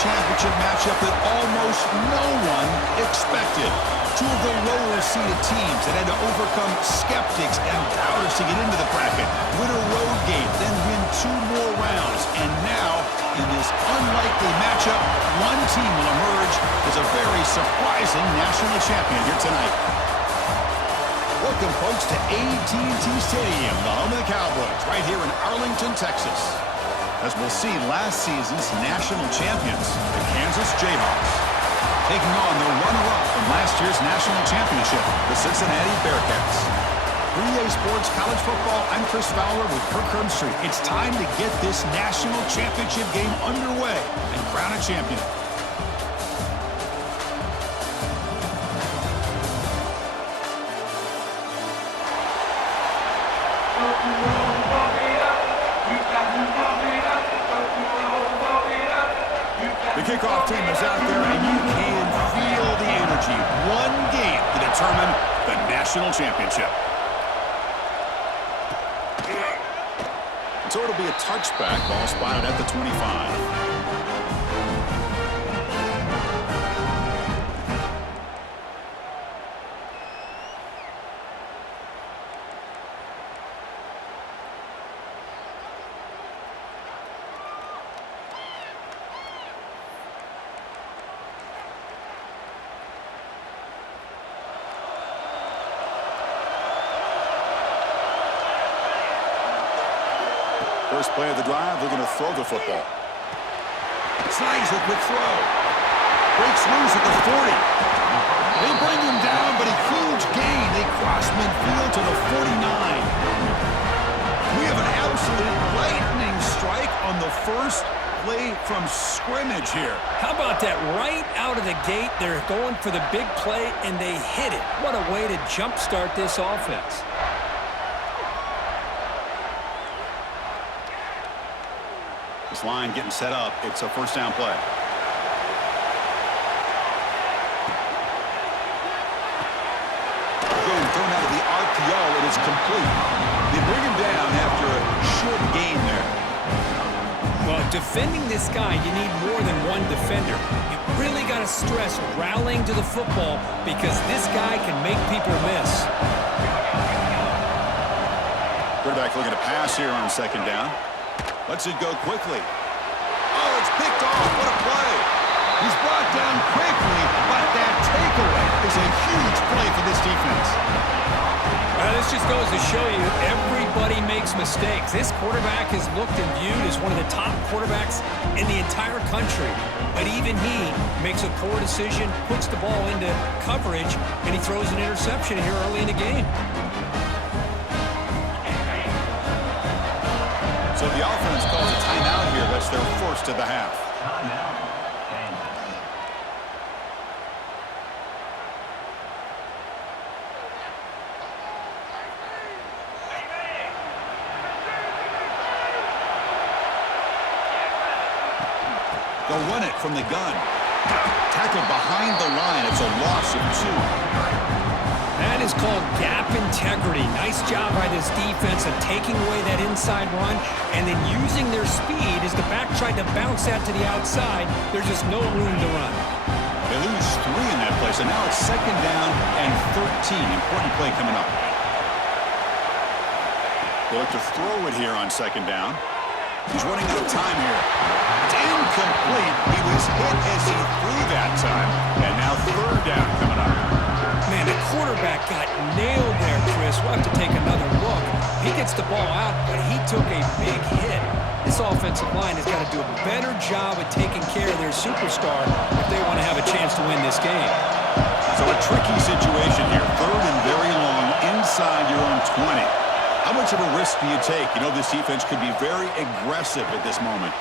championship matchup that almost no one expected. Two of the lower-seeded teams that had to overcome skeptics and doubters to get into the bracket, win a road game, then win 2 more rounds. And now, in this unlikely matchup, one team will emerge as a very surprising national champion here tonight. Welcome, folks, to AT&T Stadium, the home of the Cowboys, right here in Arlington, Texas. As we'll see, last season's national champions, the Kansas Jayhawks, taking on the runner-up from last year's national championship, the Cincinnati Bearcats. 3A Sports College Football, I'm Chris Fowler with Kirk Herbstreit. It's time to get this national championship game underway and crown a champion. The kickoff team is out there, and you can feel the energy. One game to determine the national championship. So it'll be a touchback, ball spotted at the 25. First play of the drive, they're going to throw the football. Slides a quick throw. Breaks loose at the 40. They bring him down, but a huge gain. They cross midfield to the 49. We have an absolute lightning strike on the first play from scrimmage here. How about that? Right out of the gate, they're going for the big play, and they hit it. What a way to jumpstart this offense. This line getting set up. It's a first down play. Again, thrown out of the RPO, and it's complete. They bring him down after a short gain there. Well, defending this guy, you need more than one defender. You really got to stress rallying to the football because this guy can make people miss. Quarterback looking to pass here on second down. Lets it go quickly. Oh, it's picked off. What a play. He's brought down quickly, but that takeaway is a huge play for this defense. This just goes to show you everybody makes mistakes. This quarterback is looked and viewed as one of the top quarterbacks in the entire country. But even he makes a poor decision, puts the ball into coverage, and he throws an interception here early in the game. So the offense calls a timeout here. That's their first of the half. They'll run it from the gun. Tackled behind the line. It's a loss of 2. That is called gap integrity. Nice job by this defense of taking away that inside run and then using their speed as the back tried to bounce that to the outside. There's just no room to run. They lose 3 in that play, so now it's second down and 13. Important play coming up. They look to throw it here on second down. He's running out of time here. It's incomplete. He was hit as he threw that time. And now third down coming up. Man, the quarterback got nailed there, Chris. We'll have to take another look. He gets the ball out, but he took a big hit. This offensive line has got to do a better job of taking care of their superstar if they want to have a chance to win this game. So a tricky situation here. Third and very long inside your own 20. How much of a risk do you take? You know, this defense could be very aggressive at this moment.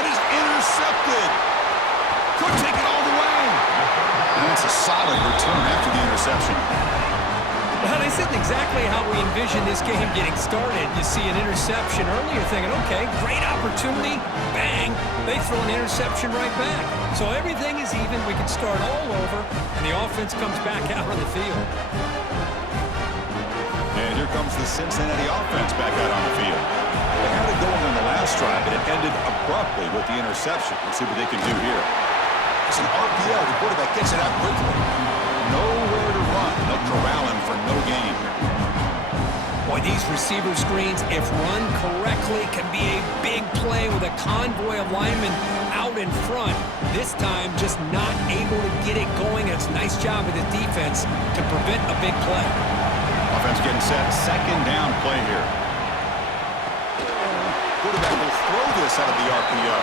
And it's intercepted. Could take it all the way. And that's a solid return after the interception. Well, this isn't exactly how we envisioned this game getting started. You see an interception early, you're thinking, okay, great opportunity, bang, they throw an interception right back. So everything is even, we can start all over, and the offense comes back out on the field. And here comes the Cincinnati offense back out on the field. They had it going on the last drive, but it ended abruptly with the interception. Let's see what they can do here. It's an RPO. The quarterback gets it out quickly. Nowhere to run. They'll corral him for no gain. Boy, these receiver screens, if run correctly, can be a big play with a convoy of linemen out in front. This time, just not able to get it going. It's a nice job of the defense to prevent a big play. Offense getting set. Second down play here. Quarterback will throw this out of the RPO.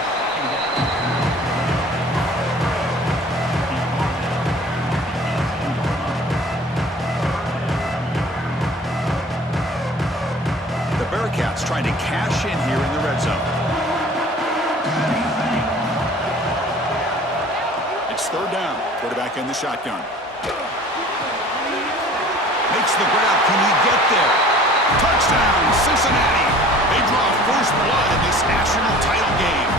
Bearcats trying to cash in here in the red zone. It's third down. Quarterback in the shotgun. Makes the grab. Can he get there? Touchdown, Cincinnati. They draw first blood in this national title game.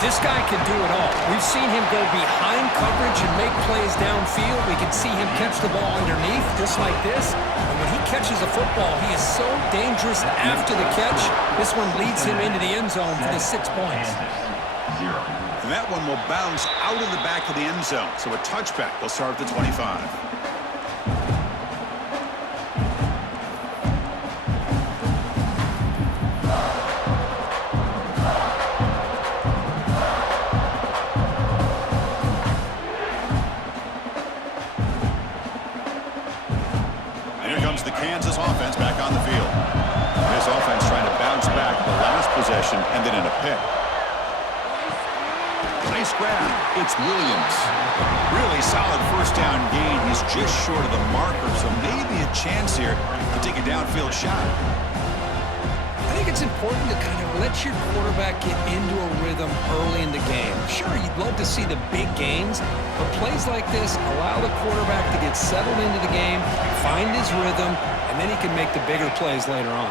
This guy can do it all. We've seen him go behind coverage and make plays downfield. We can see him catch the ball underneath just like this. And when he catches a football, he is so dangerous after the catch. This one leads him into the end zone for the 6 points. And that one will bounce out of the back of the end zone. So a touchback. They'll start at the 25. The Kansas offense back on the field. This offense trying to bounce back the last possession, ended in a pick. Nice grab. It's Williams. Really solid first down gain. He's just short of the marker, so maybe a chance here to take a downfield shot. I think it's important to kind of let your quarterback get into a rhythm early in the game. Sure, you'd love to see the big gains, but plays like this allow the quarterback to get settled into the game, find his rhythm, and then he can make the bigger plays later on.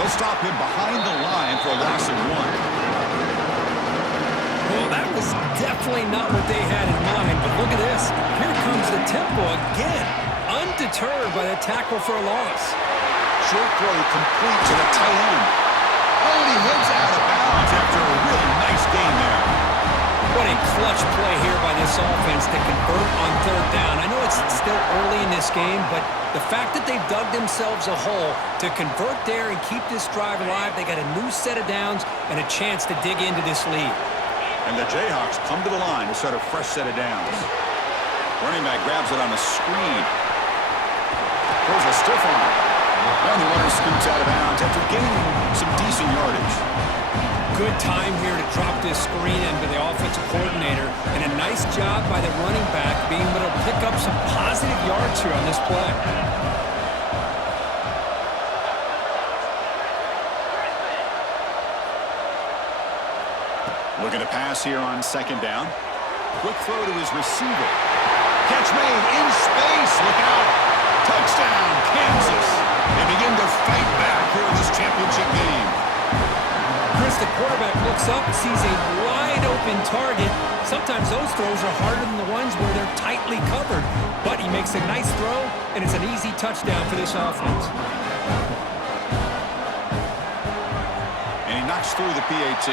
They'll stop him behind the line for a loss of 1. Well, that was definitely not what they had in mind, but look at this. Here comes the tempo again, undeterred by the tackle for a loss. Short throw complete to the tight end. Oh, and he heads out of bounds after a really nice gain there. What a clutch play here by this offense to convert on third down. I know it's still early in this game, but the fact that they've dug themselves a hole to convert there and keep this drive alive, they got a new set of downs and a chance to dig into this lead. And the Jayhawks come to the line to start a fresh set of downs. Running back grabs it on the screen. Throws a stiff arm. And the runner scoots out of bounds after gaining some decent yardage. Good time here to drop this screen into the offensive coordinator, and a nice job by the running back being able to pick up some positive yards here on this play. Looking to pass here on second down. Quick throw to his receiver. Catch made in space. Look out. Touchdown, Kansas. They begin to fight back here in this championship game. Chris, the quarterback looks up and sees a wide-open target. Sometimes those throws are harder than the ones where they're tightly covered. But he makes a nice throw, and it's an easy touchdown for this offense. And he knocks through the PAT.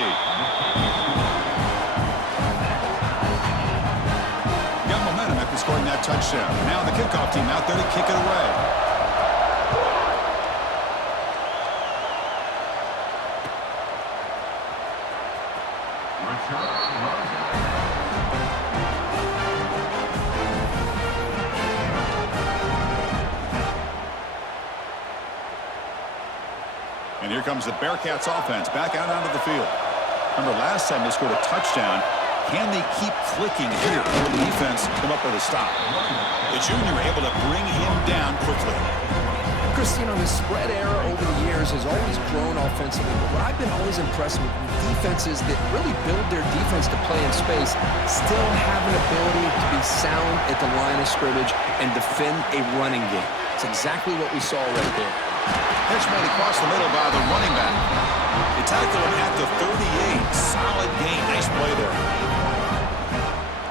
Got momentum after scoring that touchdown. Now the kickoff team out there to kick it away. And here comes the Bearcats offense back out onto the field. Remember last time they scored a touchdown. Can they keep clicking here? Will the defense come up with a stop? The junior able to bring him down quickly. Chris, you know, the spread era over the years has always grown offensively, but what I've been always impressed with defenses that really build their defense to play in space still have an ability to be sound at the line of scrimmage and defend a running game. It's exactly what we saw right there. Pitch made across the middle by the running back. They tackle him at the 38. Solid gain. Nice play there.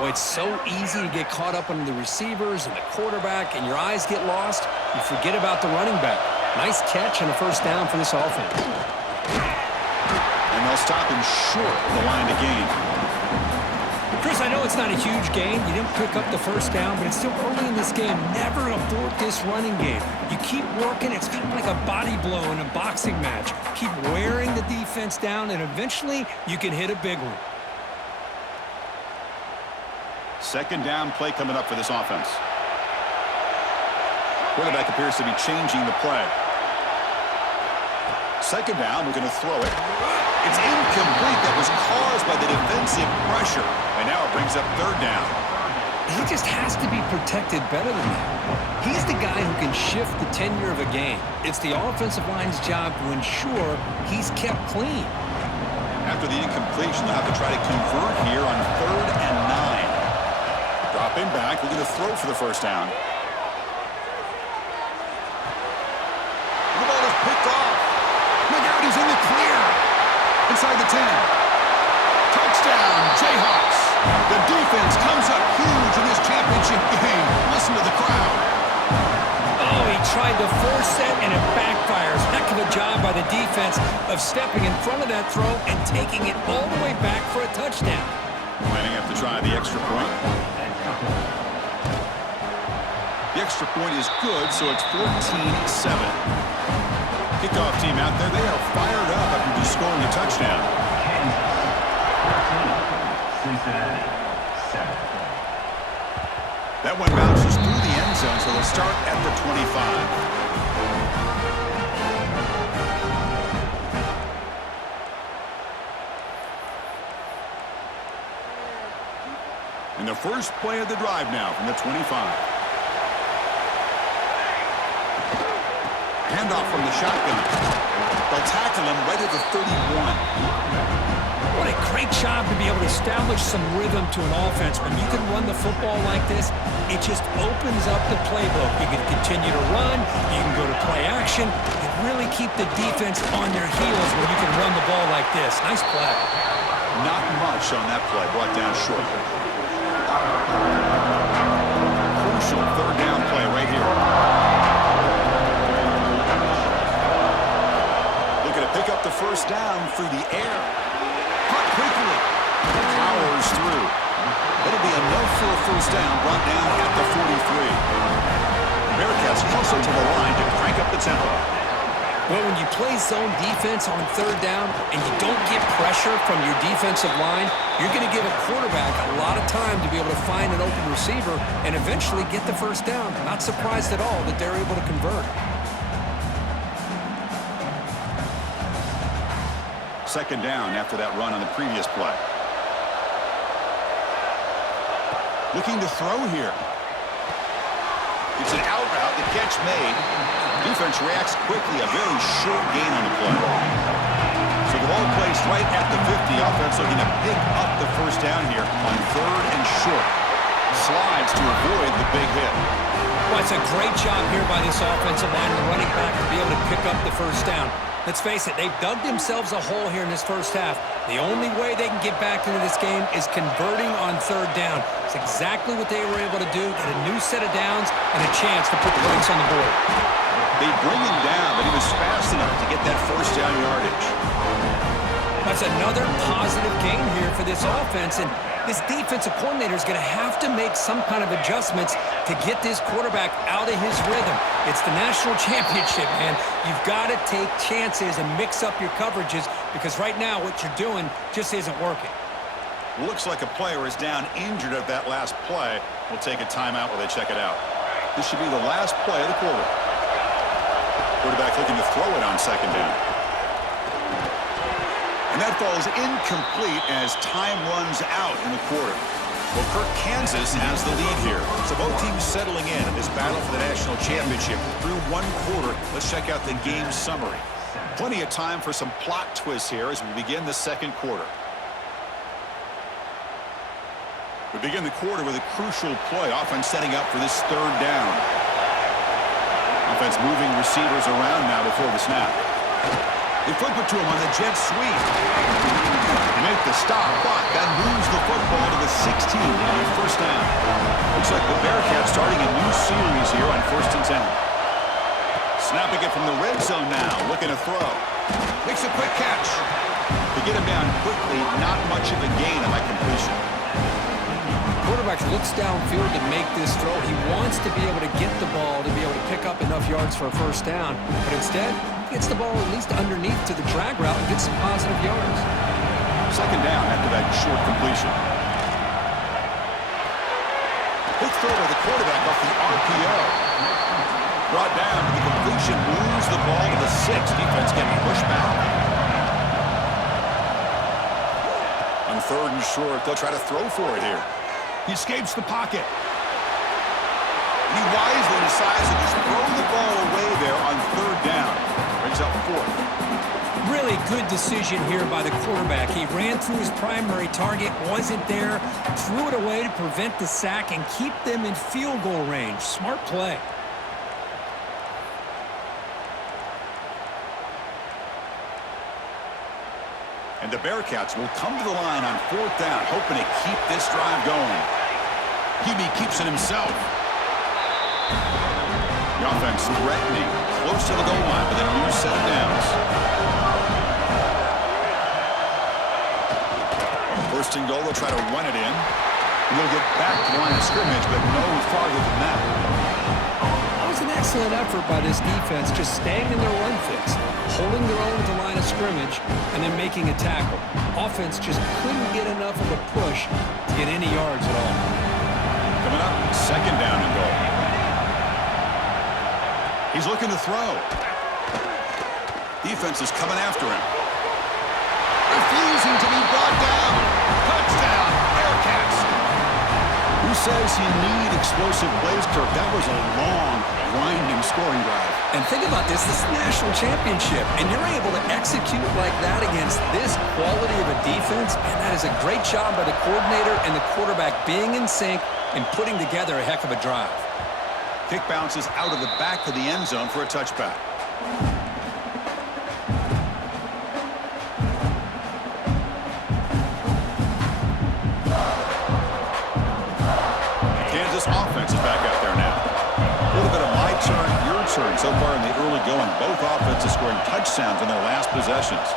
Boy, it's so easy to get caught up on the receivers and the quarterback, and your eyes get lost. You forget about the running back. Nice catch and a first down for this offense. And they'll stop him short of the line to gain. Chris, I know it's not a huge gain. You didn't pick up the first down, but it's still early in this game. Never abort this running game. You keep working. It's kind of like a body blow in a boxing match. Keep wearing the defense down, and eventually you can hit a big one. Second down play coming up for this offense. Quarterback appears to be changing the play. Second down, we're going to throw it. It's incomplete. That was caused by the defensive pressure. And now it brings up third down. He just has to be protected better than that. He's the guy who can shift the tenure of a game. It's the offensive line's job to ensure he's kept clean. After the incompletion, they'll have to try to convert here on 3rd and 9. Dropping back, we're going to throw for the first down. The ball is picked off. Look out, he's in the clear. Inside the 10. Touchdown, Jayhawks. The defense comes up huge in this championship game. Listen to the crowd. Oh, he tried to force it, and it backfires. Heck of a job by the defense of stepping in front of that throw and taking it all the way back for a touchdown. Lining up to try the extra point. The extra point is good, so it's 14-7. Kickoff team out there, they are fired up after just scoring a touchdown. Cincinnati, 7. That one bounces through the end zone, so they'll start at the 25. And the first play of the drive now from the 25. Handoff from the shotgun. They'll tackle him right at the 31. What a great job to be able to establish some rhythm to an offense. When you can run the football like this, it just opens up the playbook. You can continue to run. You can go to play action. And really keep the defense on their heels when you can run the ball like this. Nice play. Not much on that play. Brought down short. Crucial third down play right here. Pick up the first down through the air. Caught quickly. Powers through. That'll be enough for a first down, brought down at the 43. Bearcats hustle to the line to crank up the tempo. Well, when you play zone defense on third down and you don't get pressure from your defensive line, you're going to give a quarterback a lot of time to be able to find an open receiver and eventually get the first down. Not surprised at all that they're able to convert. Second down after that run on the previous play. Looking to throw here. It's an out route, the catch made. Defense reacts quickly, a very short gain on the play. So the ball placed right at the 50. Offense looking to pick up the first down here on 3rd and short. Slides to avoid the big hit. Well, it's a great job here by this offensive line, the running back, to be able to pick up the first down. Let's face it, they've dug themselves a hole here in this first half. The only way they can get back into this game is converting on third down. It's exactly what they were able to do, get a new set of downs and a chance to put points on the board. They bring him down, but he was fast enough to get that first down yardage. That's another positive gain here for this offense, and this defensive coordinator is going to have to make some kind of adjustments to get this quarterback out of his rhythm. It's the national championship, man. You've got to take chances and mix up your coverages because right now what you're doing just isn't working. Looks like a player is down injured at that last play. We'll take a timeout while they check it out. This should be the last play of the quarter. Quarterback looking to throw it on second down. And that ball is incomplete as time runs out in the quarter. Well, Kirk, Kansas has the lead here. So both teams settling in this battle for the national championship. Through one quarter, let's check out the game summary. Plenty of time for some plot twists here as we begin the second quarter. We begin the quarter with a crucial play. Offense setting up for this third down. Offense moving receivers around now before the snap. They flip it to him on the jet sweep. They make the stop, but that moves the football to the 16 on first down. Looks like the Bearcats starting a new series here on 1st and 10. Snapping it from the red zone now, looking to throw. Makes a quick catch. To get him down quickly, not much of a gain on that completion. Quarterback looks downfield to make this throw. He wants to be able to get the ball to be able to pick up enough yards for a first down, but instead, he gets the ball at least underneath to the drag route and gets some positive yards. Second down after that short completion. Quick throw by the quarterback off the RPO. Brought down, but the completion moves the ball to the 6. Defense getting pushed back. On 3rd and short, they'll try to throw for it here. He escapes the pocket. He wisely decides to just throw the ball away there on 3rd down. Brings up 4th. Really good decision here by the quarterback. He ran through his primary target, wasn't there, threw it away to prevent the sack and keep them in field goal range. Smart play. And the Bearcats will come to the line on 4th down, hoping to keep this drive going. Hebe keeps it himself. The offense threatening, close to the goal line with a new set of downs. 1st and goal, they'll try to run it in. He'll get back to the line of scrimmage, but no farther than that. That was an excellent effort by this defense, just staying in their run fix, holding their own at the line of scrimmage, and then making a tackle. Offense just couldn't get enough of a push to get any yards at all. Coming up, 2nd down and goal. He's looking to throw. Defense is coming after him. Refusing to be brought down. Touchdown, Bearcats. Who says you need explosive plays, Kirk? That was a long, grinding scoring drive. And think about this is the national championship, and you're able to execute like that against this quality of a defense, and that is a great job by the coordinator and the quarterback being in sync and putting together a heck of a drive. Kick bounces out of the back of the end zone for a touchback. Kansas offense is back out there now. A little bit of my turn, your turn so far in the early going. Both offenses scoring touchdowns in their last possessions.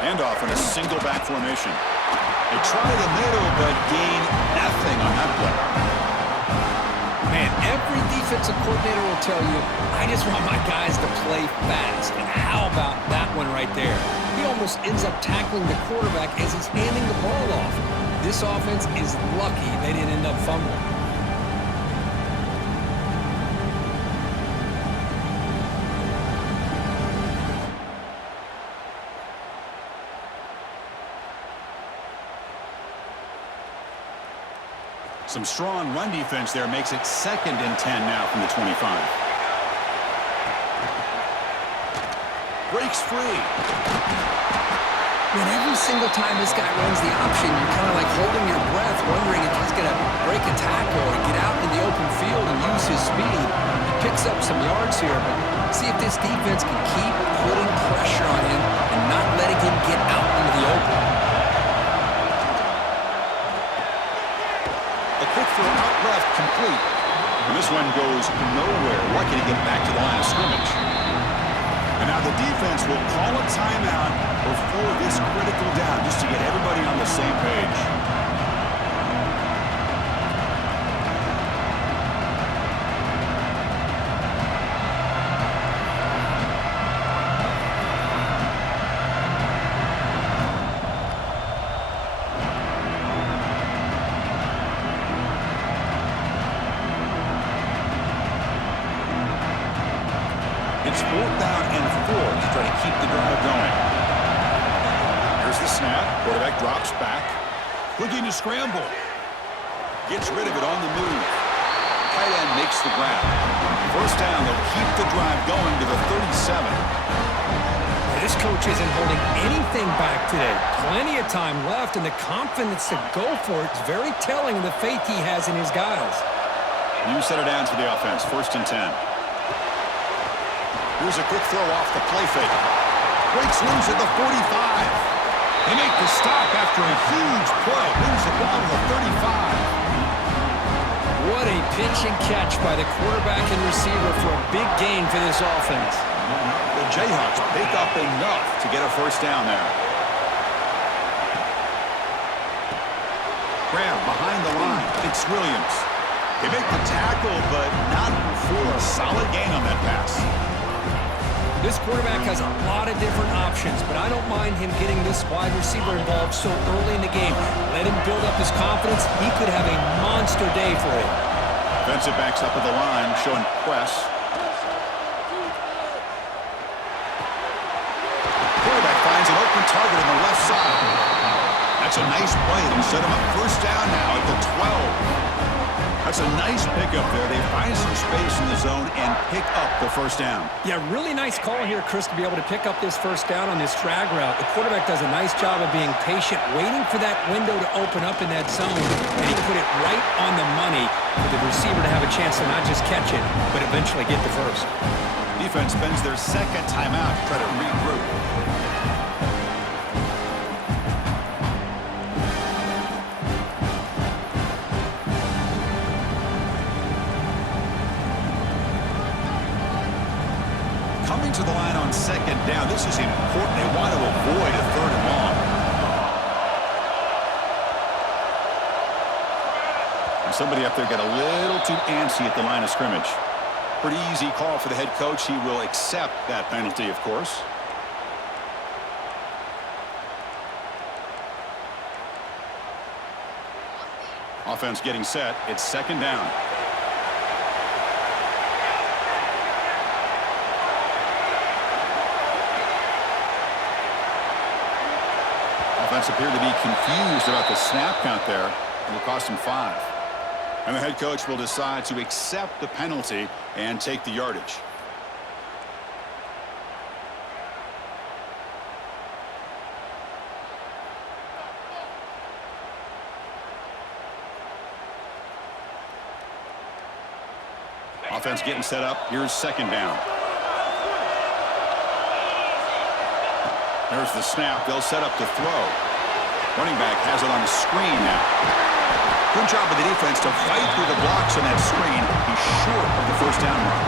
Handoff in a single back formation. They try the middle, but gain nothing on that play. Man, every defensive coordinator will tell you, I just want my guys to play fast. And how about that one right there? He almost ends up tackling the quarterback as he's handing the ball off. This offense is lucky they didn't end up fumbling. Some strong run defense there makes it 2nd and 10 now from the 25. Breaks free. And every single time this guy runs the option, you're kind of like holding your breath, wondering if he's going to break a tackle or get out in the open field and use his speed. He picks up some yards here, but see if this defense can keep putting pressure on him and not letting him get out into the open. A quick throw out left, complete. And this one goes nowhere. Lucky to get back to the line of scrimmage. And now the defense will call a timeout before this critical down just to get everybody on the same page. It's 4th down and 4 to try to keep the drive going. Here's the snap. Quarterback drops back. Looking to scramble. Gets rid of it on the move. Tight end makes the grab. 1st down, they'll keep the drive going to the 37. This coach isn't holding anything back today. Plenty of time left, and the confidence to go for it is very telling of the faith he has in his guys. New set of downs for the offense. 1st and 10. Here's a quick throw off the play fake. Breaks loose at the 45. They make the stop after a huge play. Moves the ball to the 35. What a pitch and catch by the quarterback and receiver for a big gain for this offense. The Jayhawks pick up enough to get a first down there. Grab behind the line. It's Williams. They make the tackle, but not before a solid gain on that pass. This quarterback has a lot of different options, but I don't mind him getting this wide receiver involved so early in the game. Let him build up his confidence. He could have a monster day for him. Defensive backs up at the line, showing press. Quarterback finds an open target on the left side. That's a nice play. It'll set him up first down now at the 12. That's a nice pickup there. They find some space in the zone and pick up the first down. Yeah, really nice call here, Chris, to be able to pick up this first down on this drag route. The quarterback does a nice job of being patient, waiting for that window to open up in that zone, and he put it right on the money for the receiver to have a chance to not just catch it, but eventually get the first. Defense spends their second timeout to try to regroup. Coming to the line on second down, this is important. They want to avoid a third and long. And somebody up there got a little too antsy at the line of scrimmage. Pretty easy call for the head coach. He will accept that penalty, of course. Offense getting set. It's second down. Offense appeared to be confused about the snap count there. It will cost him 5. And the head coach will decide to accept the penalty and take the yardage. Offense getting set up. Here's second down. There's the snap. They'll set up to throw. Running back has it on the screen now. Good job of the defense to fight through the blocks on that screen. He's short of the first down mark.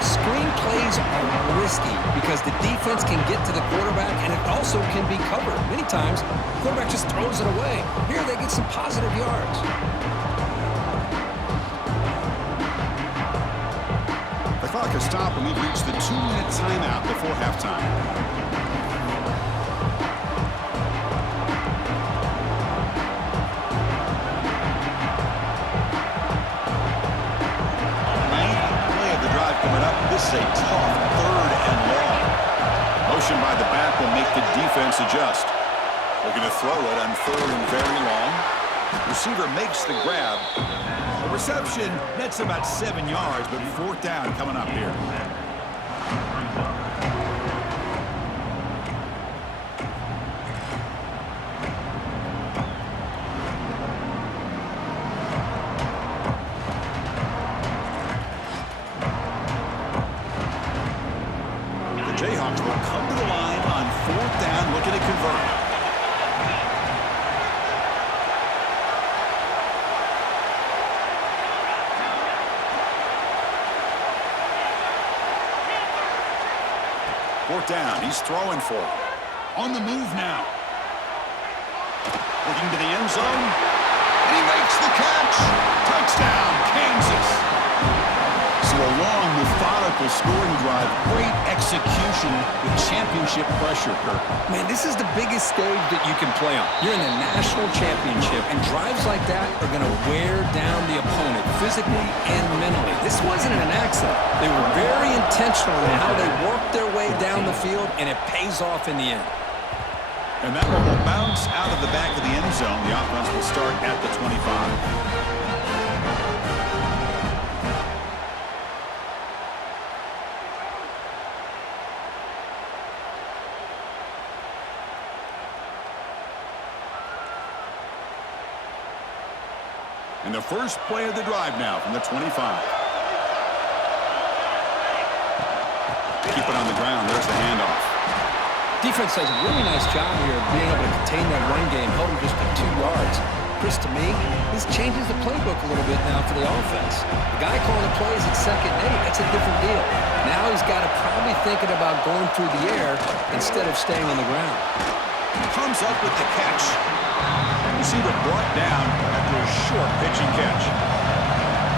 Screen plays are risky because the defense can get to the quarterback, and it also can be covered. Many times, the quarterback just throws it away. Here, they get some positive yards. The clock has stopped, and we've reached the 2-minute timeout before halftime. Coming up, this is a tough third and long. Motion by the back will make the defense adjust. Looking to throw it on third and very long. Receiver makes the grab. The reception nets about 7 yards, but fourth down coming up here. Jayhawks will come to the line on fourth down, looking to convert. Fourth down, he's throwing for it. On the move now. Looking to the end zone, and he makes the catch. Touchdown, Kansas. So a long, methodical scoring drive. Great execution with championship pressure, Kirk. Man, this is the biggest stage that you can play on. You're in the national championship, and drives like that are going to wear down the opponent physically and mentally. This wasn't an accident. They were very intentional in how they worked their way down the field, and it pays off in the end. And that one will bounce out of the back of the end zone. The offense will start at the 25. And the first play of the drive now from the 25. Keep it on the ground. There's the handoff. Defense does a really nice job here of being able to contain that run game, held him just at 2 yards. Chris, to me, this changes the playbook a little bit now for the offense. The guy calling the plays at 2nd and 8, that's a different deal. Now he's got to probably thinking about going through the air instead of staying on the ground. Comes up with the catch. Receiver brought down after a short pitching catch.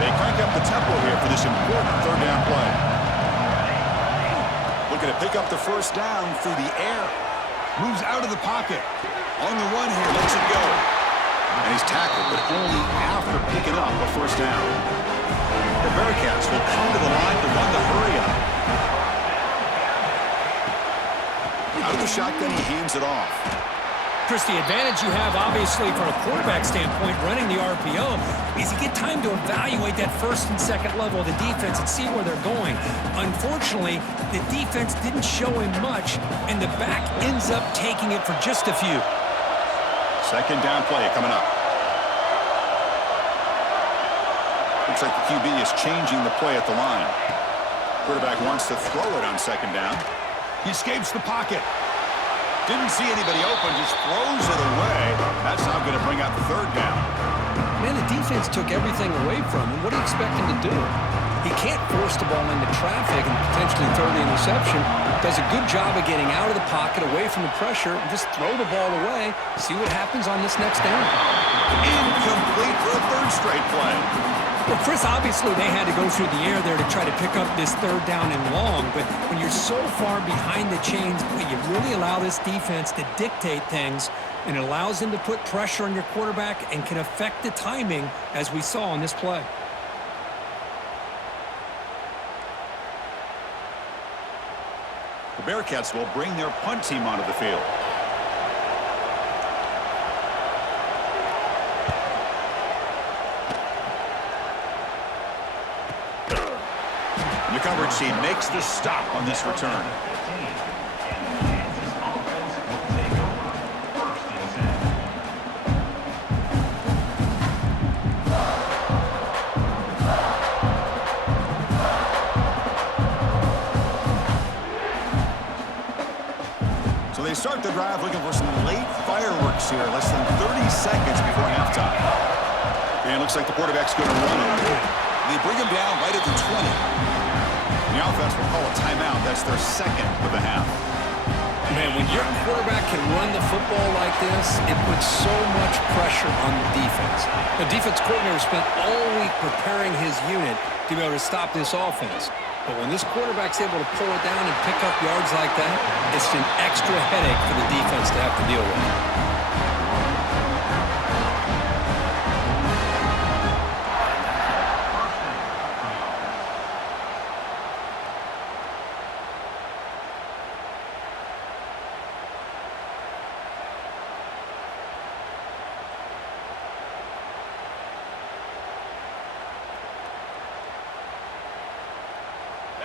They crank up the tempo here for this important 3rd down play. Looking to pick up the 1st down through the air. Moves out of the pocket. On the run here, lets it go. And he's tackled, but only after picking up a 1st down. The Bearcats will come to the line to run the hurry up. Out of the shotgun, he hands it off. Chris, the advantage you have, obviously, from a quarterback standpoint, running the RPO, is you get time to evaluate that 1st and 2nd level of the defense and see where they're going. Unfortunately, the defense didn't show him much, and the back ends up taking it for just a few. 2nd down play coming up. Looks like the QB is changing the play at the line. Quarterback wants to throw it on 2nd down. He escapes the pocket. Didn't see anybody open, just throws it away. That's not going to bring up 3rd down. Man, the defense took everything away from him. What do you expect him to do? He can't force the ball into traffic and potentially throw the interception. Does a good job of getting out of the pocket, away from the pressure, and just throw the ball away. See what happens on this next down. Incomplete for a 3rd straight play. Well, Chris, obviously they had to go through the air there to try to pick up this 3rd down and long, but when you're so far behind the chains, you really allow this defense to dictate things, and it allows them to put pressure on your quarterback and can affect the timing, as we saw on this play. The Bearcats will bring their punt team onto the field. The coverage team makes the stop on this return. So they start the drive looking for some late fireworks here, less than 30 seconds before halftime. And it looks like the quarterback's going to run it. They bring him down right at the 20. The offense will call a timeout. That's their 2nd of the half. Man, when your quarterback can run the football like this, it puts so much pressure on the defense. The defense coordinator spent all week preparing his unit to be able to stop this offense. But when this quarterback's able to pull it down and pick up yards like that, it's an extra headache for the defense to have to deal with.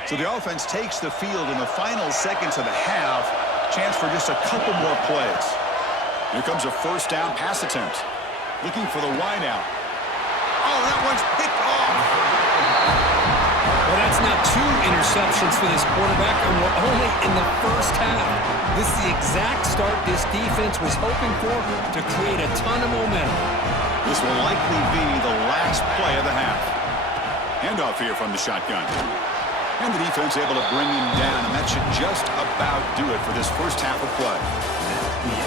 So the offense takes the field in the final seconds of the half. Chance for just a couple more plays. Here comes a 1st down pass attempt. Looking for the wideout. Oh, that one's picked off. Well, that's now 2 interceptions for this quarterback, and we're only in the 1st half. This is the exact start this defense was hoping for to create a ton of momentum. This will likely be the last play of the half. Handoff here from the shotgun. And the defense able to bring him down, and that should just about do it for this 1st half of play.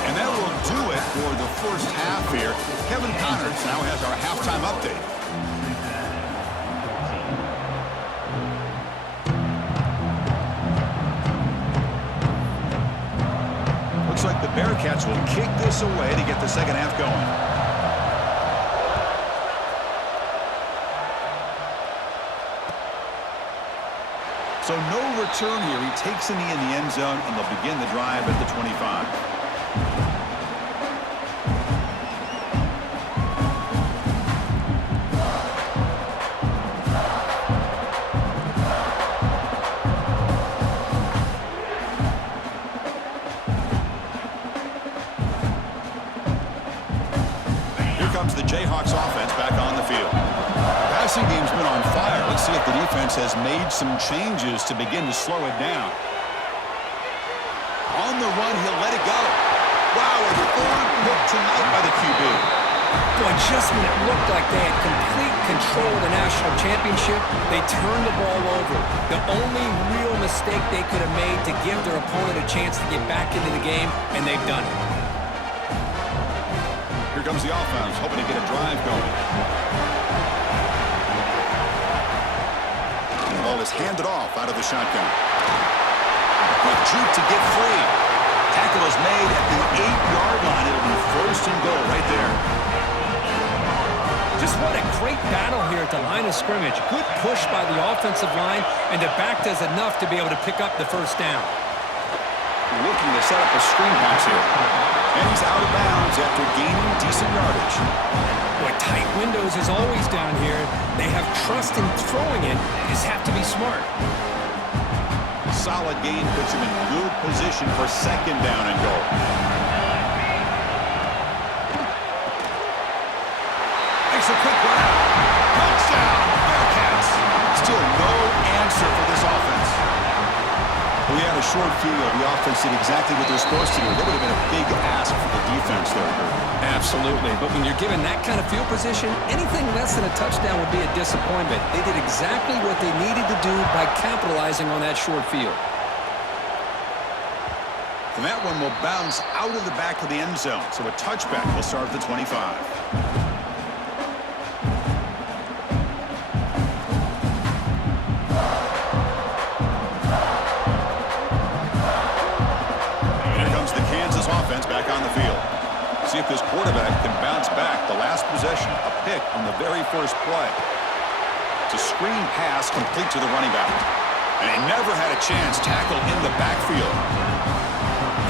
And that will do it for the 1st half here. Kevin Connors now has our halftime update. Looks like the Bearcats will kick this away to get the 2nd half going. So no return here. He takes a knee in the end zone, and they'll begin the drive at the 25. Here comes the Jayhawks offense back on the field. Passing game's been on fire. Let's see if the defense has made some changes to begin to slow it down. On the run, he'll let it go. Wow, a thorn hook tonight by the QB. Boy, just when it looked like they had complete control of the national championship, they turned the ball over. The only real mistake they could have made to give their opponent a chance to get back into the game, and they've done it. Here comes the offense, hoping to get a drive going. The ball is handed off out of the shotgun. Quick juke to get free. Tackle is made at the 8-yard line. It'll be first and goal right there. Just what a great battle here at the line of scrimmage. Good push by the offensive line, and the back does enough to be able to pick up the first down. Looking to set up a screen pass here. And he's out of bounds after gaining decent yardage. Boy, tight windows is always down here. They have trust in throwing it. You just have to be smart. Solid gain puts him in good position for second down and goal. Makes a quick run out. Touchdown, Bearcats. Still no answer for this offense. We had a short field. The offense did exactly what they're supposed to do. That would have been a big ask for the defense there, Kurt. Absolutely. But when you're given that kind of field position, anything less than a touchdown would be a disappointment. They did exactly what they needed to do by capitalizing on that short field. And that one will bounce out of the back of the end zone. So a touchback will start at the 25. Offense back on the field. See if this quarterback can bounce back. The last possession, a pick on the very first play. It's a screen pass complete to the running back. And he never had a chance tackled in the backfield.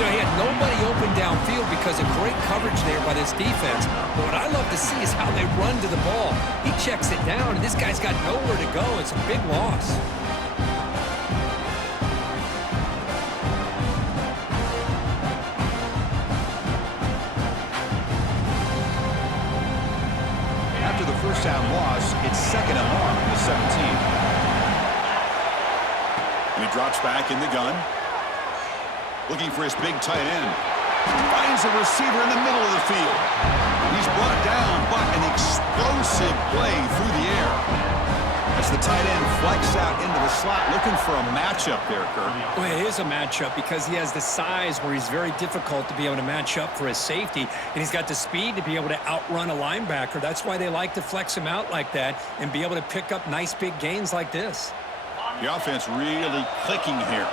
You know, he had nobody open downfield because of great coverage there by this defense. But what I love to see is how they run to the ball. He checks it down, and this guy's got nowhere to go. It's a big loss. First down loss, it's second and long from the 17. And he drops back in the gun. Looking for his big tight end. Finds a receiver in the middle of the field. He's brought down, but an explosive play through the air. As the tight end flex out into the slot, looking for a matchup there, Kirk. Well, it is a matchup because he has the size where he's very difficult to be able to match up for his safety, and he's got the speed to be able to outrun a linebacker. That's why they like to flex him out like that and be able to pick up nice big gains like this. The offense really clicking here.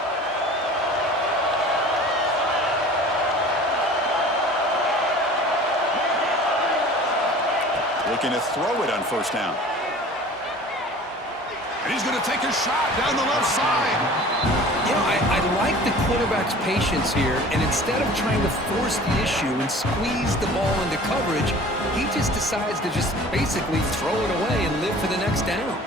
Looking to throw it on first down. And he's going to take a shot down the left side. You know, I like the quarterback's patience here, and instead of trying to force the issue and squeeze the ball into coverage, he just decides to just basically throw it away and live for the next down.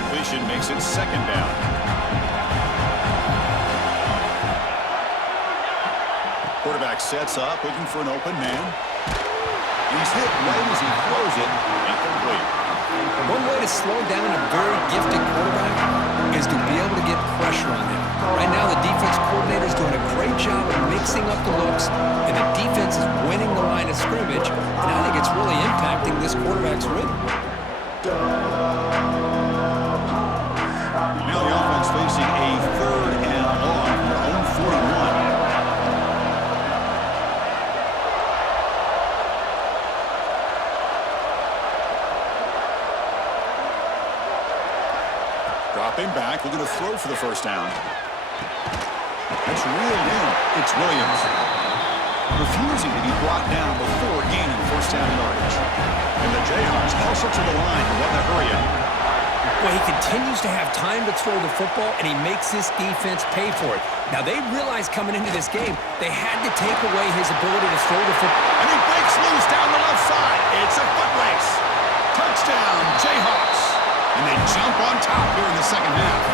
Completion makes it second down. Quarterback sets up, looking for an open man. He's hit right as he throws it. Incomplete. One way to slow down a very gifted quarterback is to be able to get pressure on him. Right now, the defense coordinator is doing a great job of mixing up the looks, and the defense is winning the line of scrimmage, and I think it's really impacting this quarterback's rhythm. Now the offense facing a third and long from their own 41. Dropping back, looking to throw for the first down. That's reeled in. It's Williams. Refusing to be brought down before gaining first down yardage. And the Jayhawks hustle to the line to run the hurry up. Well, he continues to have time to throw the football, and he makes this defense pay for it. Now, they realized coming into this game, they had to take away his ability to throw the football. And he breaks loose down the left side. It's a foot race. Touchdown, Jayhawks. And they jump on top here in the second half.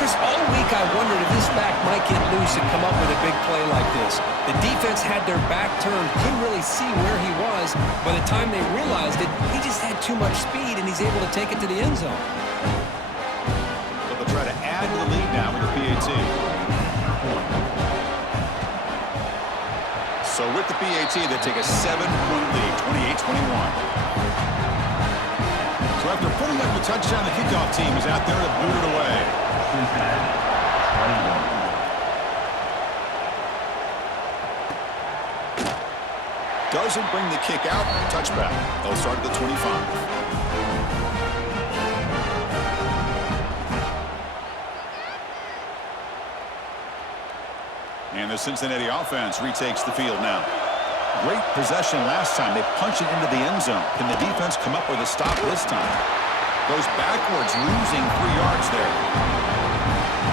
Chris, all week I wondered if this back might get loose and come up with a big play like this. The defense had their back turned, couldn't really see where he was. By the time they realized it, he just had too much speed, and he's able to take it to the end zone. So they'll try to add to the lead now with the PAT. So with the PAT, they take a 7-point lead, 28-21. So after putting up the touchdown, the kickoff team is out there to boot it away. Cincinnati, 21. Doesn't bring the kick out. Touchback. They'll start at the 25. And the Cincinnati offense retakes the field now. Great possession last time. They punch it into the end zone. Can the defense come up with a stop this time? Goes backwards, losing 3 yards there.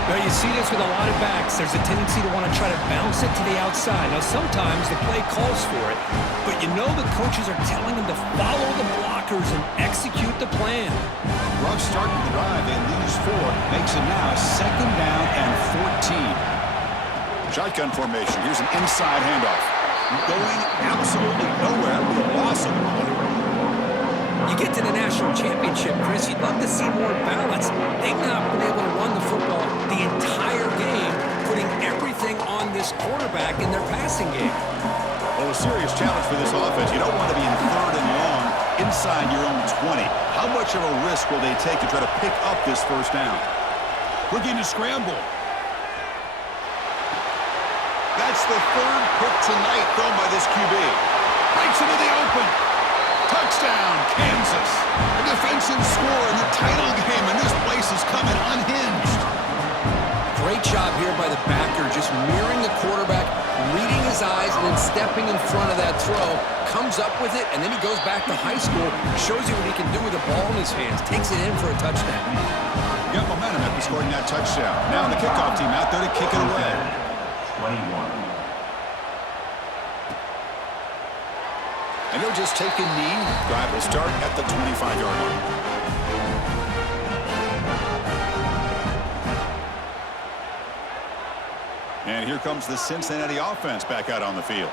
Now, you see this with a lot of backs. There's a tendency to want to try to bounce it to the outside. Now, sometimes the play calls for it, but you know the coaches are telling them to follow the blockers and execute the plan. Rough start to the drive. They lose 4. Makes it now 2nd down and 14. Shotgun formation. Here's an inside handoff. Going absolutely nowhere. That would be a loss of the ball. You get to the national championship, Chris, you'd love to see more balance. They've not been able to run the football the entire game, putting everything on this quarterback in their passing game. Well, a serious challenge for this offense. You don't want to be in 3rd and long inside your own 20. How much of a risk will they take to try to pick up this 1st down? Looking to scramble. That's the 3rd pick tonight thrown by this QB. Breaks into the open. Touchdown, Kansas. A defensive score in the title game, and this place is coming unhinged. Great job here by the backer, just mirroring the quarterback, reading his eyes, and then stepping in front of that throw. Comes up with it, and then he goes back to high school, shows you what he can do with the ball in his hands, takes it in for a touchdown. Got momentum after scoring that touchdown. Now the kickoff team out there to kick it away. 21. And he'll just take a knee. Drive will start at the 25-yard line. And here comes the Cincinnati offense back out on the field.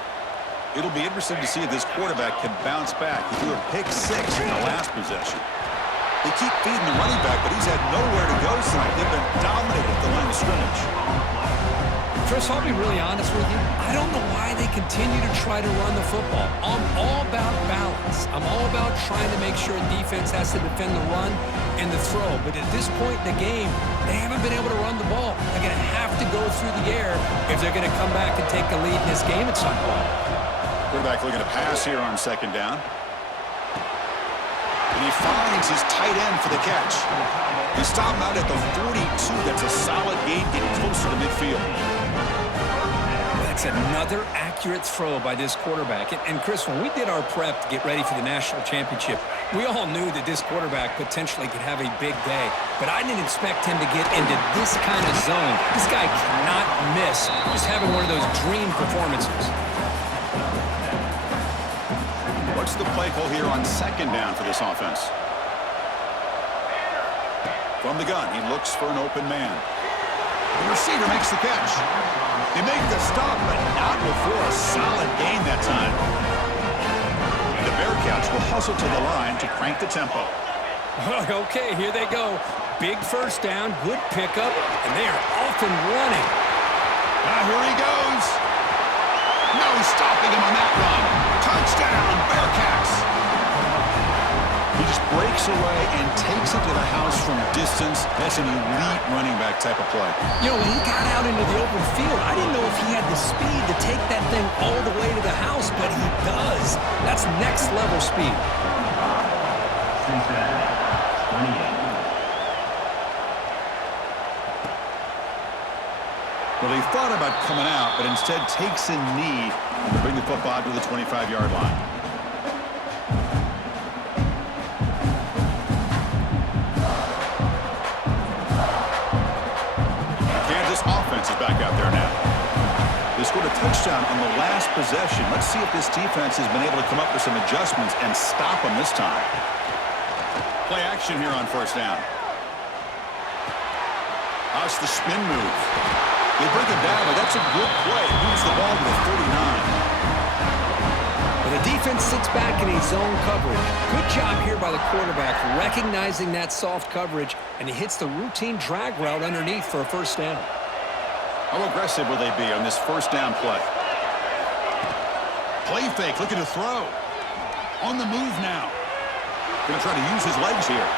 It'll be interesting to see if this quarterback can bounce back. He threw a pick 6 in the last possession. They keep feeding the running back, but he's had nowhere to go tonight. They've been dominated at the line of scrimmage. Chris, I'll be really honest with you. I don't know why they continue to try to run the football. I'm all about balance. I'm all about trying to make sure defense has to defend the run and the throw. But at this point in the game, they haven't been able to run the ball. They're going to have to go through the air if they're going to come back and take the lead in this game at some point. Quarterback looking to pass here on 2nd down. And he finds his tight end for the catch. He stopped out at the 42. That's a solid gain, getting closer to midfield. That's another accurate throw by this quarterback. And Chris, when we did our prep to get ready for the national championship, we all knew that this quarterback potentially could have a big day. But I didn't expect him to get into this kind of zone. This guy cannot miss. Just having one of those dream performances. What's the play call here on 2nd down for this offense? From the gun, he looks for an open man. The receiver makes the catch. They make the stop, but not before a solid gain that time. And the Bearcats will hustle to the line to crank the tempo. Okay, here they go. Big 1st down, good pickup, and they are off and running. Now here he goes. No stopping him on that run. Touchdown, Bearcats. He just breaks away and takes it to the house from distance. That's an elite running back type of play. You know, when he got out into the open field, I didn't know if he had the speed to take that thing all the way to the house, but he does. That's next level speed. Cincinnati, 28. Well, he thought about coming out, but instead takes a knee to bring the football to the 25-yard line. Offense is back out there now. They scored a touchdown on the last possession. Let's see if this defense has been able to come up with some adjustments and stop them this time. Play action here on 1st down. How's the spin move? They bring him down, but that's a good play. Moves the ball to the 39. Well, the defense sits back in a zone coverage. Good job here by the quarterback, recognizing that soft coverage, and he hits the routine drag route underneath for a first down. How aggressive will they be on this first down play? Play fake, looking to throw. On the move now. Going to try to use his legs here.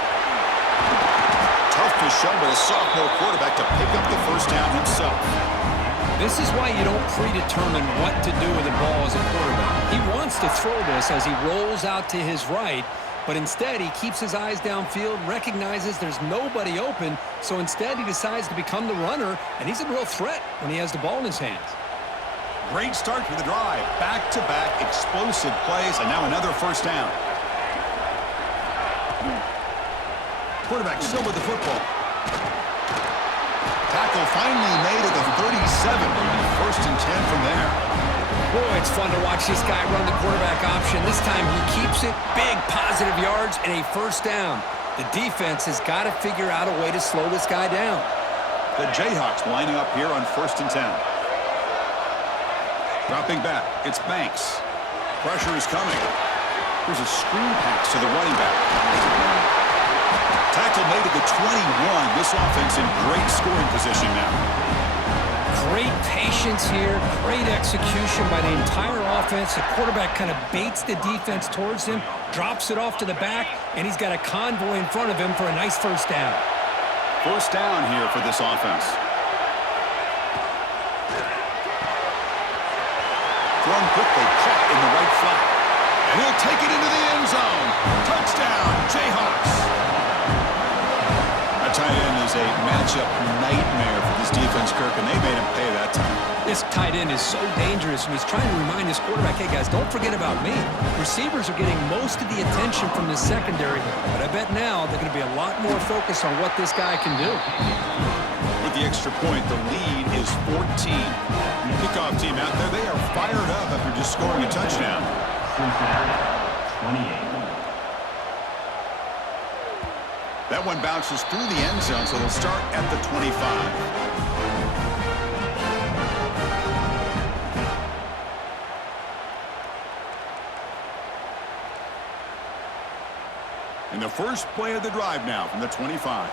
Tough to show, but a sophomore quarterback to pick up the first down himself. This is why you don't predetermine what to do with the ball as a quarterback. He wants to throw this as he rolls out to his right, but instead he keeps his eyes downfield, recognizes there's nobody open, so instead he decides to become the runner, and he's a real threat when he has the ball in his hands. Great start for the drive. Back-to-back explosive plays, and now another first down. Quarterback still with the football. Tackle finally made at the 37. First and 10 from there. Boy, it's fun to watch this guy run the quarterback option. This time he keeps it. Big positive yards and a first down. The defense has got to figure out a way to slow this guy down. The Jayhawks lining up here on first and 10. Dropping back, it's Banks. Pressure is coming. There's a screen pass to the running back. Tackle made at the 21. This offense in great scoring position now. Great patience here, great execution by the entire offense. The quarterback kind of baits the defense towards him, drops it off to the back, and he's got a convoy in front of him for a nice first down. First down here for this offense. Thrown quickly, caught in the right flat. And he'll take it into the end zone. Touchdown, Jayhawks. That tight end is a matchup nightmare for this defense, Kirk, and they made him pay that time. This tight end is so dangerous, and he's trying to remind his quarterback, hey, guys, don't forget about me. Receivers are getting most of the attention from the secondary, but I bet now they're going to be a lot more focused on what this guy can do. With the extra point, the lead is 14. Kickoff team out there, they are fired up after just scoring a touchdown. Cincinnati, 28. That one bounces through the end zone, so they'll start at the 25. And the first play of the drive now from the 25.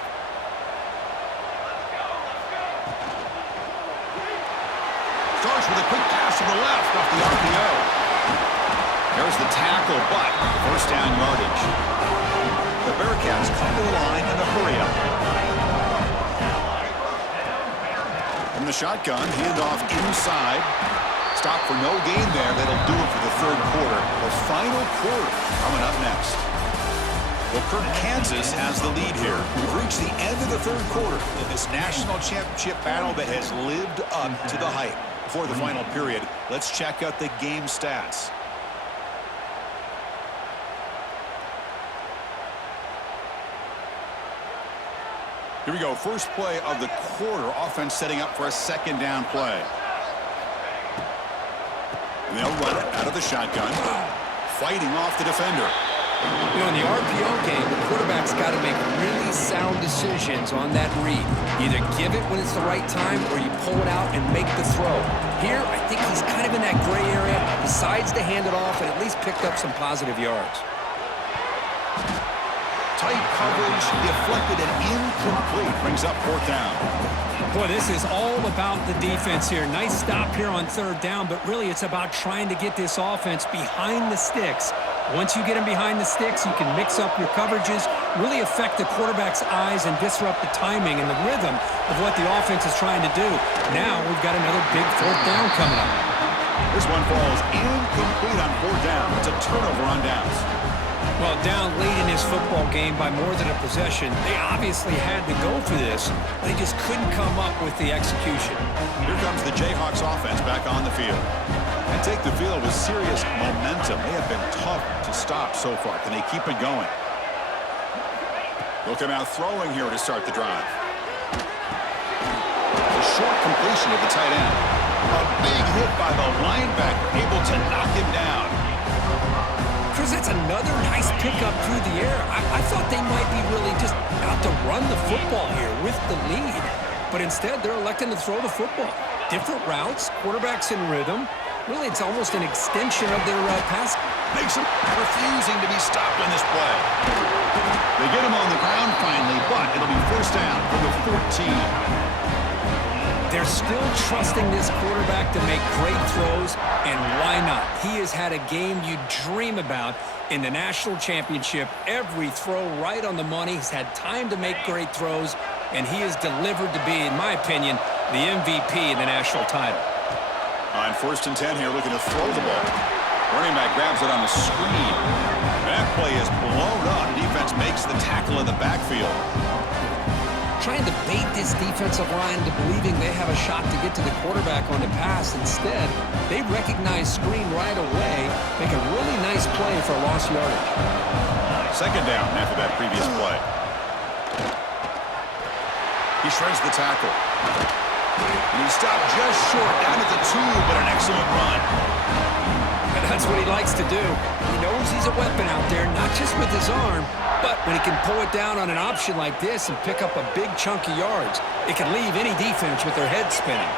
Starts with a quick pass to the left off the RPO. There's the tackle, but first down yardage. The Bearcats come to the line in a hurry-up. From the shotgun, handoff inside. Stop for no gain there. That'll do it for the third quarter. The final quarter coming up next. Well, Kirk, Kansas has the lead here. We've reached the end of the third quarter in this national championship battle that has lived up to the hype. Before the final period, let's check out the game stats. Here we go. First play of the quarter. Offense setting up for a second down play. And they'll run it out of the shotgun. Fighting off the defender. You know, in the RPO game, the quarterback's got to make really sound decisions on that read. Either give it when it's the right time or you pull it out and make the throw. Here, I think he's kind of in that gray area, decides to hand it off and at least picked up some positive yards. Tight coverage, deflected and incomplete. Brings up fourth down. Boy, this is all about the defense here. Nice stop here on third down, but really it's about trying to get this offense behind the sticks. Once you get him behind the sticks, you can mix up your coverages, really affect the quarterback's eyes and disrupt the timing and the rhythm of what the offense is trying to do. Now we've got another big fourth down coming up. This one falls incomplete on fourth down. It's a turnover on downs. Well, down late in this football game by more than a possession, they obviously had to go for this, but they just couldn't come up with the execution. Here comes the Jayhawks offense back on the field. And take the field with serious momentum. They have been tough to stop so far. Can they keep it going? They'll come out throwing here to start the drive. A short completion of the tight end. A big hit by the linebacker, able to knock him down. Chris, that's another nice pickup through the air. I thought they might be really just out to run the football here with the lead. but instead they're electing to throw the football. Different routes, quarterbacks in rhythm. Really, it's almost an extension of their pass. Makes him refusing to be stopped on this play. They get him on the ground finally, but it'll be first down from the 14. They're still trusting this quarterback to make great throws, and why not? He has had a game you dream about in the national championship. Every throw right on the money. He's had time to make great throws, and he has delivered to be, in my opinion, the MVP in the national title. On 1st and 10 here, looking to throw the ball. Running back grabs it on the screen. That play is blown up. Defense makes the tackle in the backfield. Trying to bait this defensive line into believing they have a shot to get to the quarterback on the pass. Instead, they recognize screen right away, make a really nice play for a lost yardage. Second down after that previous play. He shreds the tackle. And he stopped just short, down at the 2, but an excellent run. And that's what he likes to do. He knows he's a weapon out there, not just with his arm, but when he can pull it down on an option like this and pick up a big chunk of yards, it can leave any defense with their head spinning.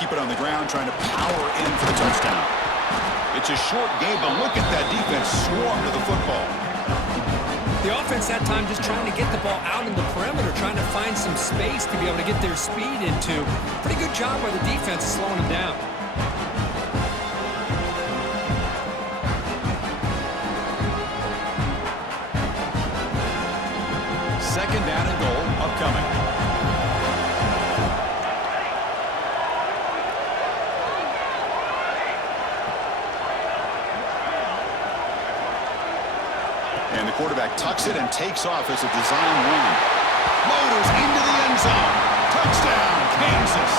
Keep it on the ground, trying to power in for the touchdown. It's a short game, but look at that defense swarm to the football. The offense that time just trying to get the ball out in the perimeter, trying to find some space to be able to get their speed into. Pretty good job by the defense slowing them down. Second down and goal upcoming. And the quarterback tucks it and takes off as a design run. Motors into the end zone. Touchdown, Kansas.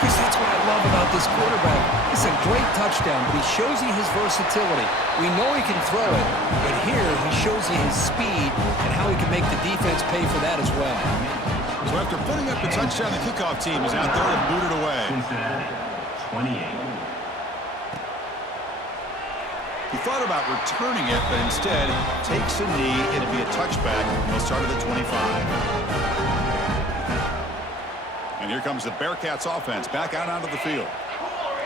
Chris, that's what I love about this quarterback. It's a great touchdown, but he shows you his versatility. We know he can throw it, but here he shows you his speed and how he can make the defense pay for that as well. So after putting up the touchdown, the kickoff team is out there to boot it away. Cincinnati, 28. He thought about returning it, but instead takes a knee. It'll be a touchback. He'll start at the 25. And here comes the Bearcats offense back out onto the field.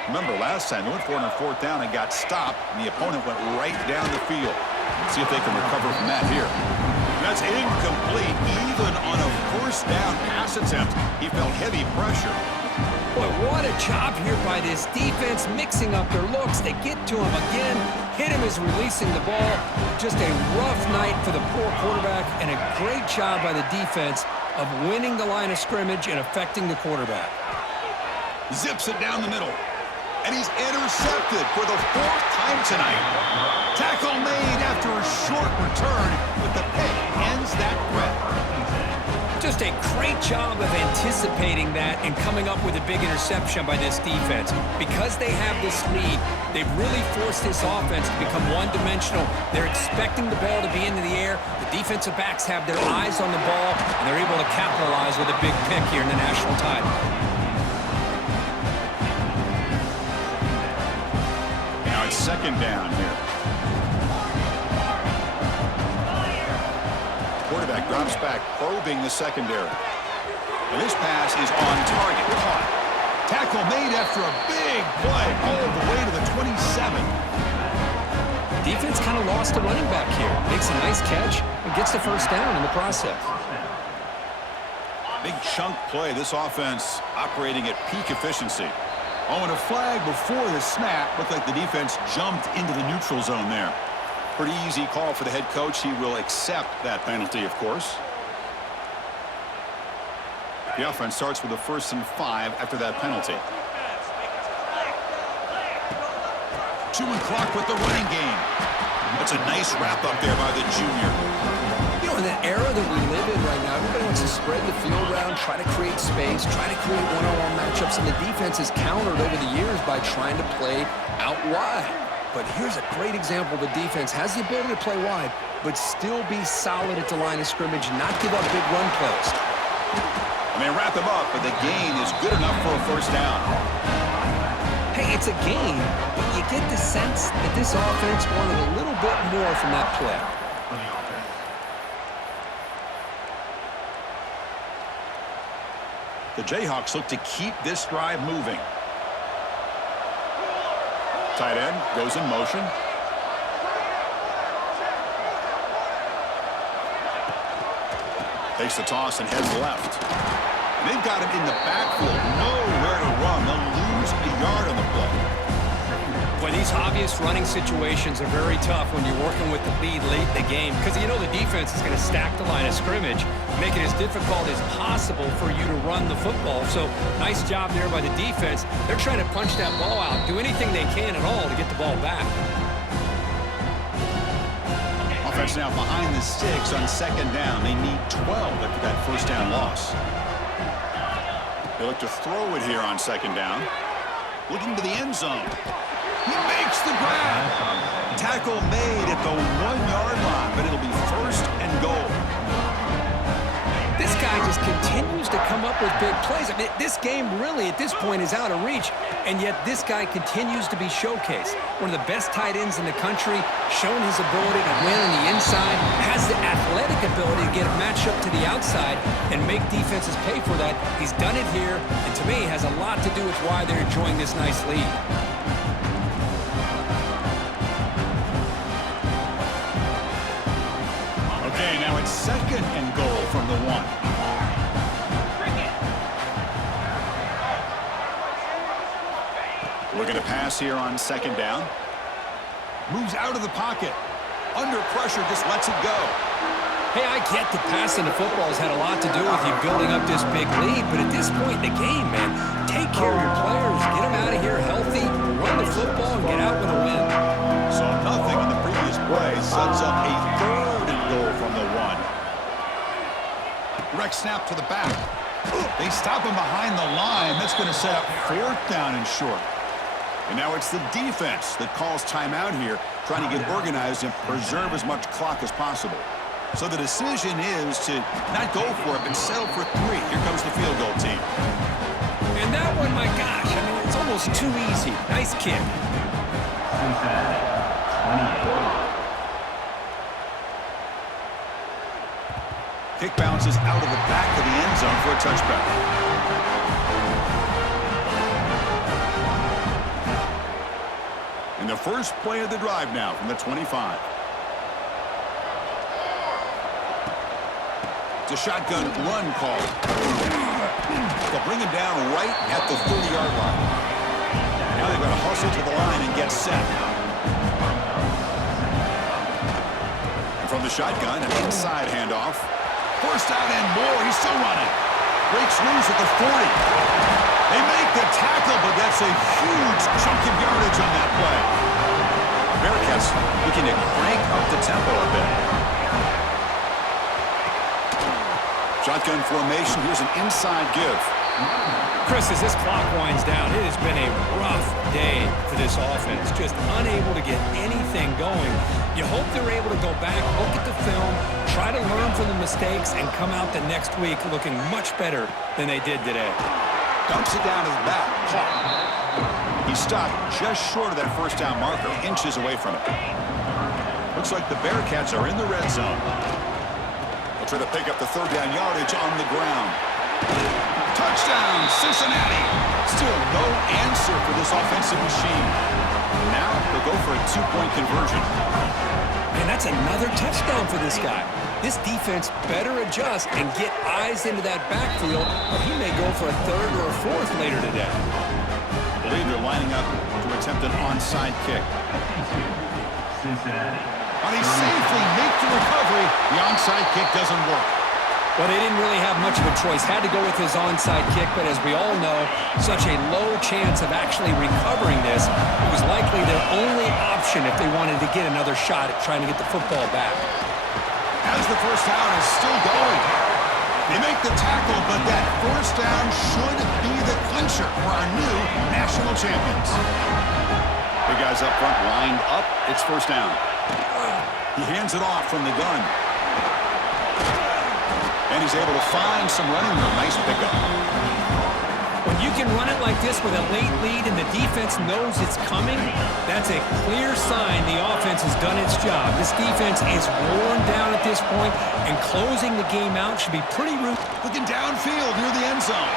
Remember, last time they went for it on 4th down and got stopped, and the opponent went right down the field. Let's see if they can recover from that here. That's incomplete. Even on a 1st down pass attempt, he felt heavy pressure. Boy, what a job here by this defense, mixing up their looks. They get to him again, hit him as releasing the ball. Just a rough night for the poor quarterback, and a great job by the defense of winning the line of scrimmage and affecting the quarterback. Zips it down the middle. And he's intercepted for the 4th time tonight. Tackle made after a short return, but the pick ends that threat. Just a great job of anticipating that and coming up with a big interception by this defense. Because they have this lead, they've really forced this offense to become one-dimensional. They're expecting the ball to be into the air. The defensive backs have their eyes on the ball, and they're able to capitalize with a big pick here in the national title. Now it's second down here. Quarterback drops back, probing the secondary. And this pass is on target. Caught. Tackle made after a big play all the way to the 27. Defense kind of lost a running back here. Makes a nice catch and gets the 1st down in the process. Big chunk play. This offense operating at peak efficiency. Oh, and a flag before the snap. Looked like the defense jumped into the neutral zone there. Pretty easy call for the head coach. He will accept that penalty, of course. The offense starts with a 1st and 5 after that penalty. Chewing clock with the running game. That's a nice wrap up there by the junior. You know, in the era that we live in right now, everybody wants to spread the field around, try to create space, try to create one-on-one matchups, and the defense has countered over the years by trying to play out wide. But here's a great example. The defense has the ability to play wide, but still be solid at the line of scrimmage, not give up big run plays. And they wrap him up, but the gain is good enough for a 1st down. Hey, it's a gain, but you get the sense that this offense wanted a little bit more from that play. The Jayhawks look to keep this drive moving. Tight end goes in motion. Takes the toss and heads left. And they've got him in the backfield. Nowhere to run. They'll lose a yard on the play. Boy, these obvious running situations are very tough when you're working with the lead late in the game because you know the defense is going to stack the line of scrimmage, make it as difficult as possible for you to run the football. So nice job there by the defense. They're trying to punch that ball out, do anything they can at all to get the ball back. Offense now behind the sticks on second down. They need 12 after that first down loss. They look to throw it here on second down. Looking to the end zone. He makes the grab. Tackle made at the 1-yard line, but it'll be first and goal. This guy just continues to come up with big plays. I mean, this game really at this point is out of reach, and yet this guy continues to be showcased. One of the best tight ends in the country, showing his ability to win on the inside, has the athletic ability to get a matchup to the outside and make defenses pay for that. He's done it here, and to me has a lot to do with why they're enjoying this nice lead. Okay, now it's second and goal from the 1. Looking to pass here on second down. Moves out of the pocket. Under pressure, just lets it go. Hey, I get that passing the football has had a lot to do with you building up this big lead, but at this point in the game, man, take care of your players, get them out of here healthy, run the football, and get out with a win. So nothing in the previous play sets up a third and goal from the 1. Direct snap to the back. They stop him behind the line. That's going to set up fourth down and short. And now it's the defense that calls timeout here, trying to get organized and preserve as much clock as possible. So the decision is to not go for it, but settle for 3. Here comes the field goal team. And that one, my gosh, I mean, it's almost too easy. Nice kick. Cincinnati, 28. Kick bounces out of the back of the end zone for a touchback. And the first play of the drive now from the 25. It's a shotgun run call. They'll bring him down right at the 30-yard line. Now they've got to hustle to the line and get set. And from the shotgun, an inside handoff. First down and more. He's still running. Breaks loose at the 40. They make the tackle, but that's a huge chunk of yardage on that play. Bearcats looking to crank up the tempo a bit. Shotgun formation. Here's an inside give. Chris, as this clock winds down, it has been a rough day for this offense. Just unable to get anything going. You hope they're able to go back, look at the film, try to learn from the mistakes, and come out the next week looking much better than they did today. Dumps it down to the back. He stopped just short of that first down marker, inches away from it. Looks like the Bearcats are in the red zone. They'll try to pick up the third down yardage on the ground. Touchdown, Cincinnati. Still no answer for this offensive machine. Now they'll go for a 2-point conversion. And that's another touchdown for this guy. This defense better adjust and get eyes into that backfield, or he may go for a third or a fourth later today. I believe they're lining up to attempt an onside kick. Cincinnati. But he safely makes the recovery. The onside kick doesn't work. Well, they didn't really have much of a choice. Had to go with his onside kick, but as we all know, such a low chance of actually recovering this. It was likely their only option if they wanted to get another shot at trying to get the football back. As the first down is still going. They make the tackle, but that first down should be the clincher for our new national champions. The guys up front lined up. It's first down. He hands it off from the gun. And he's able to find some running room. Nice pickup. When you can run it like this with a late lead and the defense knows it's coming, that's a clear sign the offense has done its job. This defense is worn down at this point, and closing the game out should be pretty routine. Looking downfield near the end zone.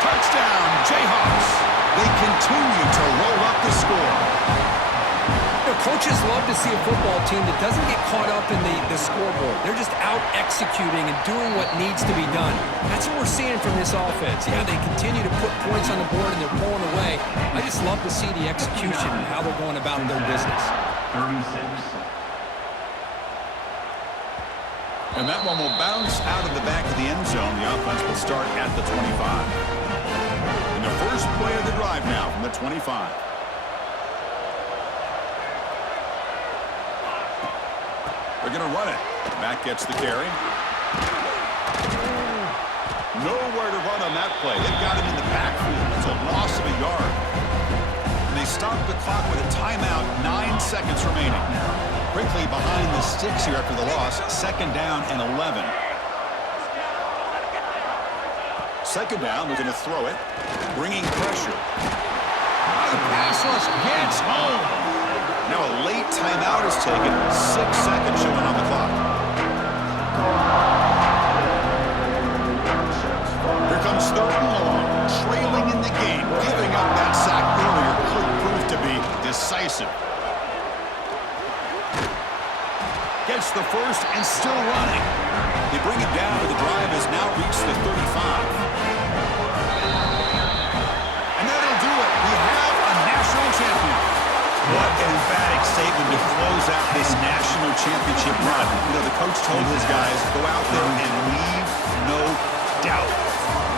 Touchdown, Jayhawks. They continue to roll up the score. You know, coaches love to see a football team that doesn't get caught up in the scoreboard. They're just out executing and doing what needs to be done. That's what we're seeing from this offense. Yeah, they continue to put points on the board and they're pulling away. I just love to see the execution and how they're going about their business. 36. And that one will bounce out of the back of the end zone. The offense will start at the 25. And the first play of the drive now from the 25. They're going to run it. Matt gets the carry. Nowhere to run on that play. They've got him in the backfield. It's a loss of a yard. And they stop the clock with a timeout. 9 seconds remaining. Quickly behind the sticks here after the loss. 2nd down and 11. 2nd down. They're going to throw it. Bringing pressure. The pass rush gets home. Now a late timeout is taken. 6 seconds showing on the clock. Here comes 3rd and long. Trailing in the game. Giving up that sack earlier could prove to be decisive. Gets the first and still running. They bring it down, but the drive has now reached the 35. And that'll do it. We have a national champion. What an emphatic statement to close out this national championship run. You know, the coach told his guys, go out there and leave no doubt.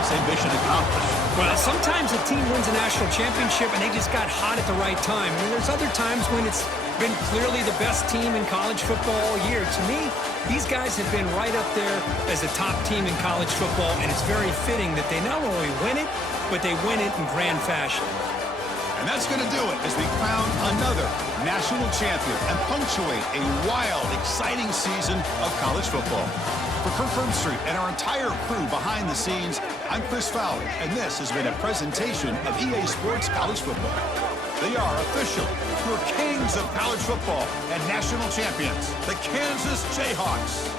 Same mission accomplished. Well, sometimes a team wins a national championship and they just got hot at the right time. I mean, there's other times when it's been clearly the best team in college football all year. To me, these guys have been right up there as the top team in college football, and it's very fitting that they not only win it, but they win it in grand fashion. And that's going to do it as we crown another national champion and punctuate a wild, exciting season of college football. For Kirk Herbstreit and our entire crew behind the scenes, I'm Chris Fowler, and this has been a presentation of EA Sports College Football. They are official, your kings of college football and national champions, the Kansas Jayhawks.